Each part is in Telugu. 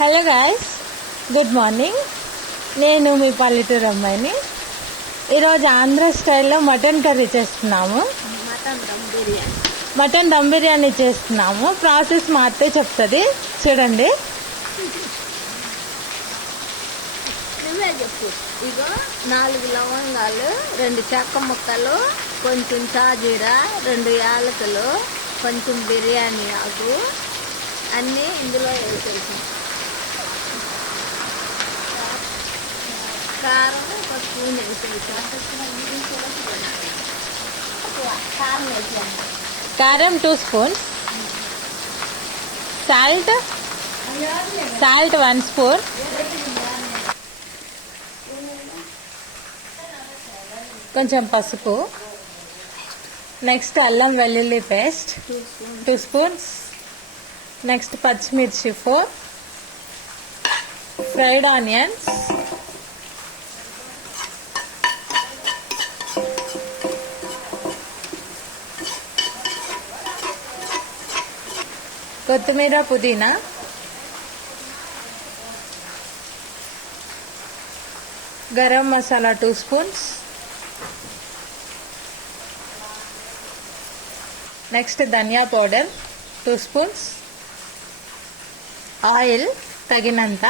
Hello guys, good morning. నేను మీ పల్లెటూరు అమ్మాయిని. ఈరోజు ఆంధ్ర స్టైల్లో మటన్ కర్రీ చేస్తున్నాము. మటన్ దమ్ బిర్యానీ చేస్తున్నాము. ప్రాసెస్ మా అత్తే చెప్తుంది, చూడండి. చెప్పు. ఇగో 4 లవంగాలు, 2 చెక్క ముక్కలు, కొంచెం చాజీరా, 2 యాలకులు, కొంచెం బిర్యానీ ఆకు అన్నీ ఇందులో వేసేసాం. కారం 1 స్పూన్ వేసేసాం. కారం వేసాము. కారం 2 స్పూన్స్, సాల్ట్ 1 స్పూన్, కొంచెం పసుపు, నెక్స్ట్ అల్లం వెల్లుల్లి పేస్ట్ 2 స్పూన్స్, నెక్స్ట్ పచ్చిమిర్చి 4, ఫ్రైడ్ ఆనియన్స్, కొత్తిమీర పుదీనా, గరం మసాలా 2 స్పూన్స్, నెక్స్ట్ ధనియా పౌడర్ 2 స్పూన్స్, ఆయిల్ తగినంత,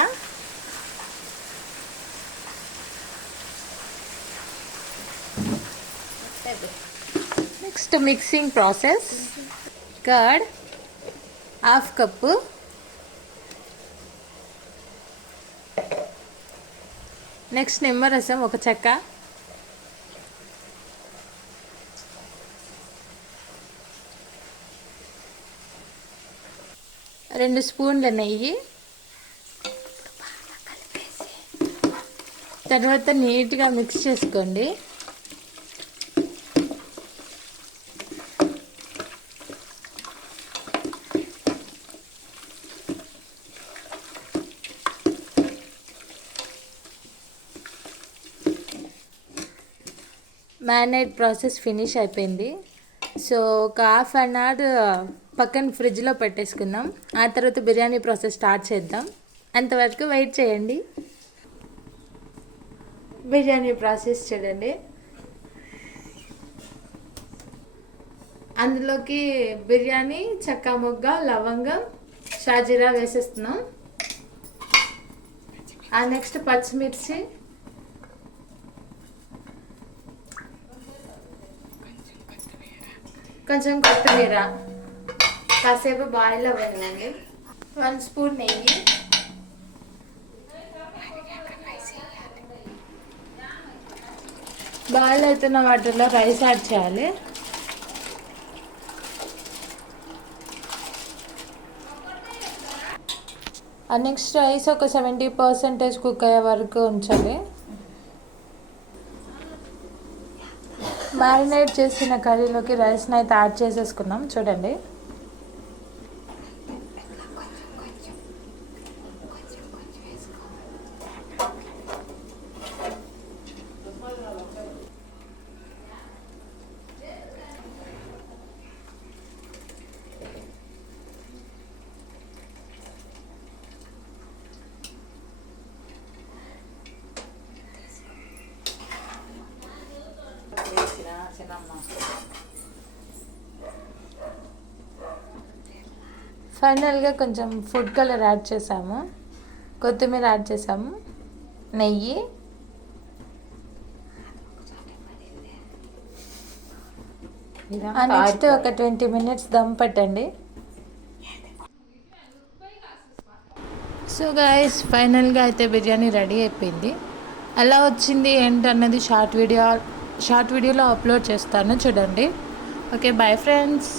next mixing process. Curd 1/2 cup, next నిమ్మరసం 1 చెక్క, రెండు స్పూన్ల నెయ్యి, తర్వాత నీట్గా మిక్స్ చేసుకోండి. మ్యారినేట్ ప్రాసెస్ ఫినిష్ అయిపోయింది. సో ఒక 1/2 అవర్ పక్కన ఫ్రిడ్జ్లో పెట్టేసుకుందాం. ఆ తర్వాత బిర్యానీ ప్రాసెస్ స్టార్ట్ చేద్దాం. అంతవరకు వెయిట్ చేయండి. బిర్యానీ ప్రాసెస్ చూడండి. అందులోకి బిర్యానీ, చెక్క మొగ్గ, లవంగం, షాజీరా వేసేస్తున్నాం. ఆ నెక్స్ట్ పచ్చిమిర్చి, కొంచెం కొత్తిమీర, కాసేపు బాయిల్ అవ్వనివ్వండి. 1 స్పూన్ నెయ్యి, బాయిల్ అవుతున్న వాటర్లో రైస్ యాడ్ చేయాలి. నెక్స్ట్ రైస్ ఒక 70% కుక్ అయ్యే వరకు ఉంచాలి. మ్యారినేట్ చేసిన కర్రీలోకి రైస్ని అయితే యాడ్ చేసేసుకున్నాం. చూడండి, ఫైనల్గా కొంచెం ఫుడ్ కలర్ యాడ్ చేసాము, కొత్తిమీర యాడ్ చేసాము, నెయ్యి, నెక్స్ట్ ఒక 20 మినిట్స్ దమ్ పెట్టండి. సో గైస్, ఫైనల్గా అయితే బిర్యానీ రెడీ అయిపోయింది. ఎలా వచ్చింది ఏంటన్నది షార్ట్ వీడియోలో అప్లోడ్ చేస్తాను, చూడండి. Okay, bye friends.